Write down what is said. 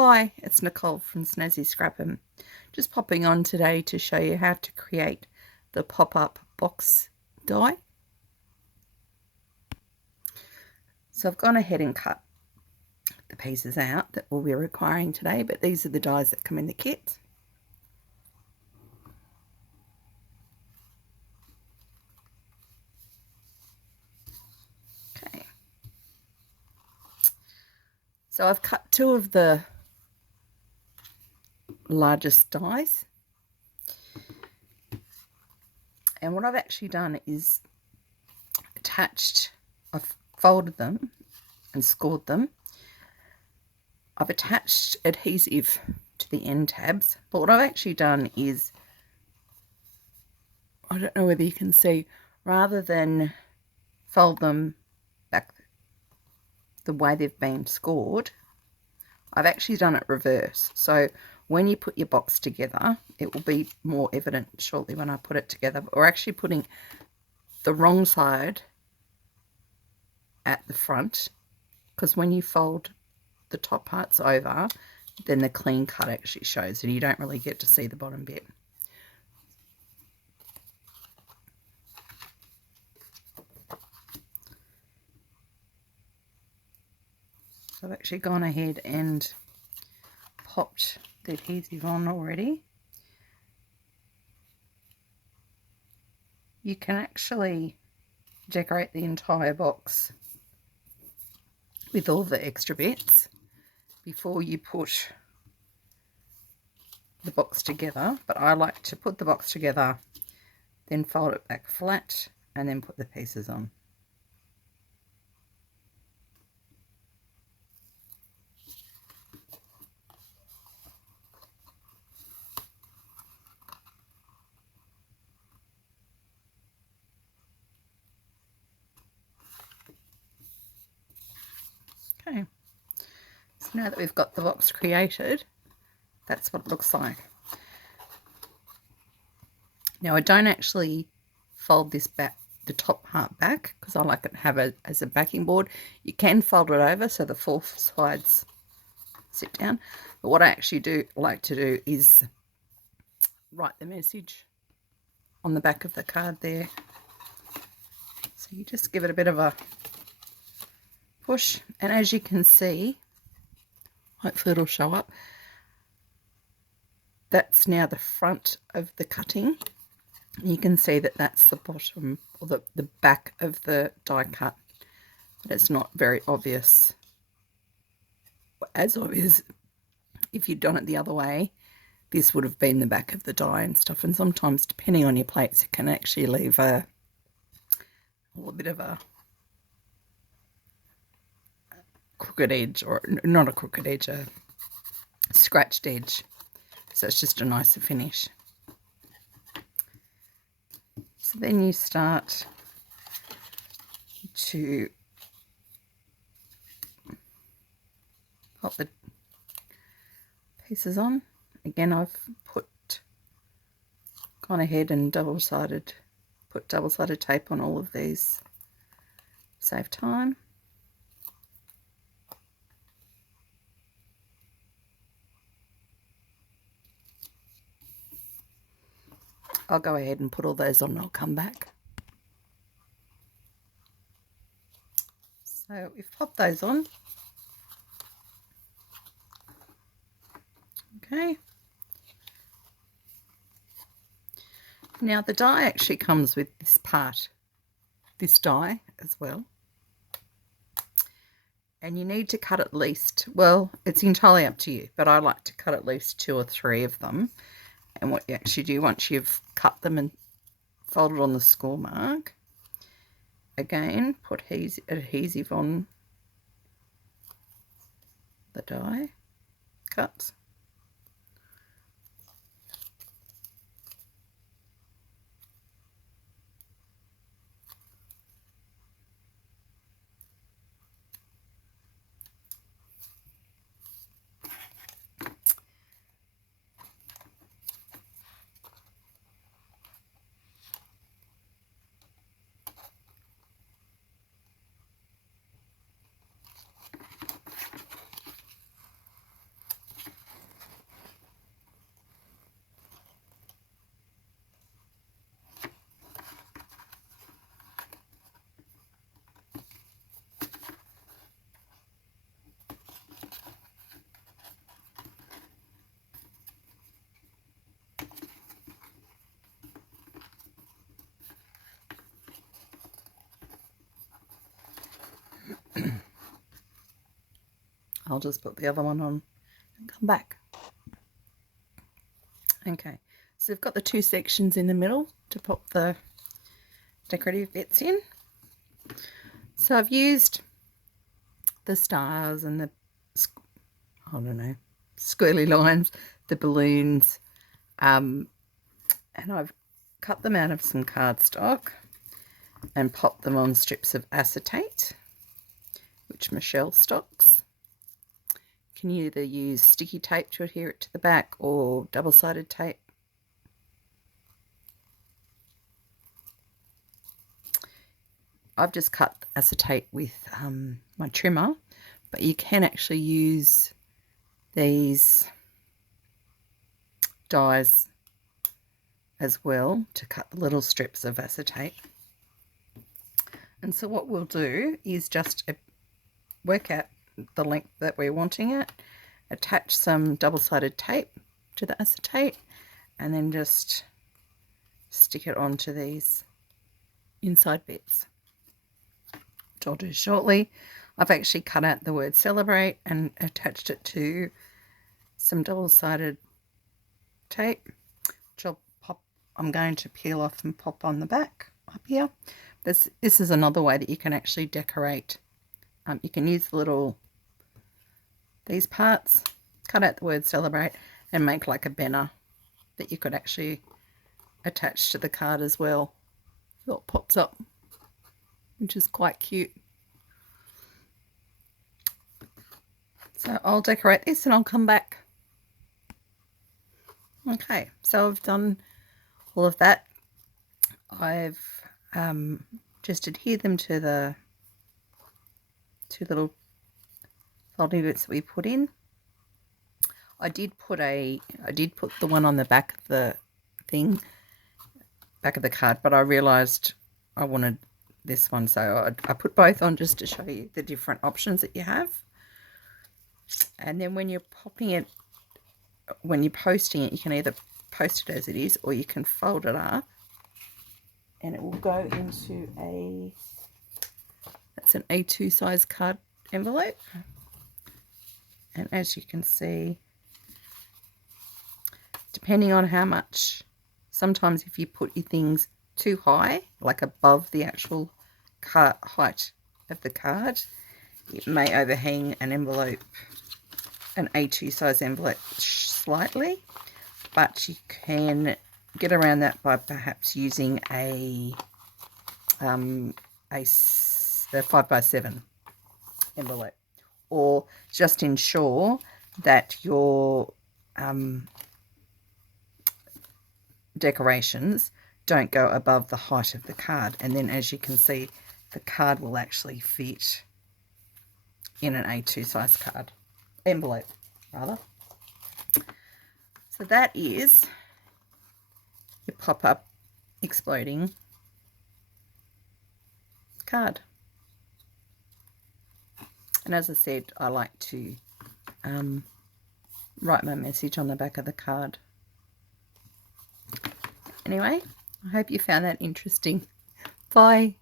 Hi, it's Nicole from Snazzy Scrappin'. Just popping on today to show you how to create the pop-up box die. So I've gone ahead and cut the pieces out that we'll be requiring today, but these are the dies that come in the kit. Okay. So I've cut two of the largest dies. And what I've actually done is I've folded them and scored them. I've attached adhesive to the end tabs, but what I've actually done is, I don't know whether you can see, rather than fold them back the way they've been scored, I've actually done it reverse. So when you put your box together, it will be more evident shortly when I put it together, but we're actually putting the wrong side at the front, because when you fold the top parts over, then the clean cut actually shows and you don't really get to see the bottom bit. So I've actually gone ahead and popped the adhesive on already. You can actually decorate the entire box with all the extra bits before you put the box together, but I like to put the box together, then fold it back flat and then put the pieces on. Okay, so now that we've got the box created, that's what it looks like. Now I don't actually fold this back, the top part back, because I like it to have it as a backing board. You can fold it over so the four sides sit down, but what I actually like to do is write the message on the back of the card there. So you just give it a bit of a push, and as you can see, hopefully it'll show up, that's now the front of the cutting. You can see that that's the bottom, or the back of the die cut, but it's not very obvious. As obvious if you'd done it the other way, this would have been the back of the die and stuff, and sometimes depending on your plates it can actually leave a bit of a crooked edge, or not a crooked edge, a scratched edge, so it's just a nicer finish. So then you start to pop the pieces on. Again, I've gone ahead and put double-sided tape on all of these, save time. I'll go ahead and put all those on and I'll come back. So we've popped those on. Okay. Now the die actually comes with this part, this die as well. And you need to cut at least, well, it's entirely up to you, but I like to cut at least 2 or 3 of them. And what you actually do, once you've cut them and folded on the score mark, again, put adhesive on the die cuts. I'll just put the other one on and come back. Okay, so we've got the two sections in the middle to pop the decorative bits in. So I've used the stars and the, I don't know, squirrely lines, the balloons, and I've cut them out of some cardstock and popped them on strips of acetate, which Michelle stocks. You can either use sticky tape to adhere it to the back or double-sided tape. I've just cut acetate with my trimmer, but you can actually use these dies as well to cut the little strips of acetate. And so what we'll do is just work out the length that we're wanting it, attach some double-sided tape to the acetate, and then just stick it onto these inside bits, which I'll do shortly. I've actually cut out the word celebrate and attached it to some double-sided tape, which I'm going to peel off and pop on the back up here. This is another way that you can actually decorate. You can use these parts, cut out the word celebrate, and make like a banner that you could actually attach to the card as well. So it pops up, which is quite cute. So I'll decorate this and I'll come back. Okay, so I've done all of that. I've just adhered them to the two little folding bits that we put in. I did put the one on the back of the thing, back of the card, but I realized I wanted this one, so I put both on just to show you the different options that you have. And then when you're popping it, when you're posting it, you can either post it as it is or you can fold it up and it will go into that's an A2 size card envelope. And as you can see, depending on how much, sometimes if you put your things too high, like above the actual height of the card, it may overhang an envelope, an A2 size envelope slightly, but you can get around that by perhaps using a 5x7 envelope, or just ensure that your decorations don't go above the height of the card, and then as you can see, the card will actually fit in an A2 size card envelope rather. So that is your pop-up exploding card. And as I said, I like to write my message on the back of the card. Anyway, I hope you found that interesting. Bye.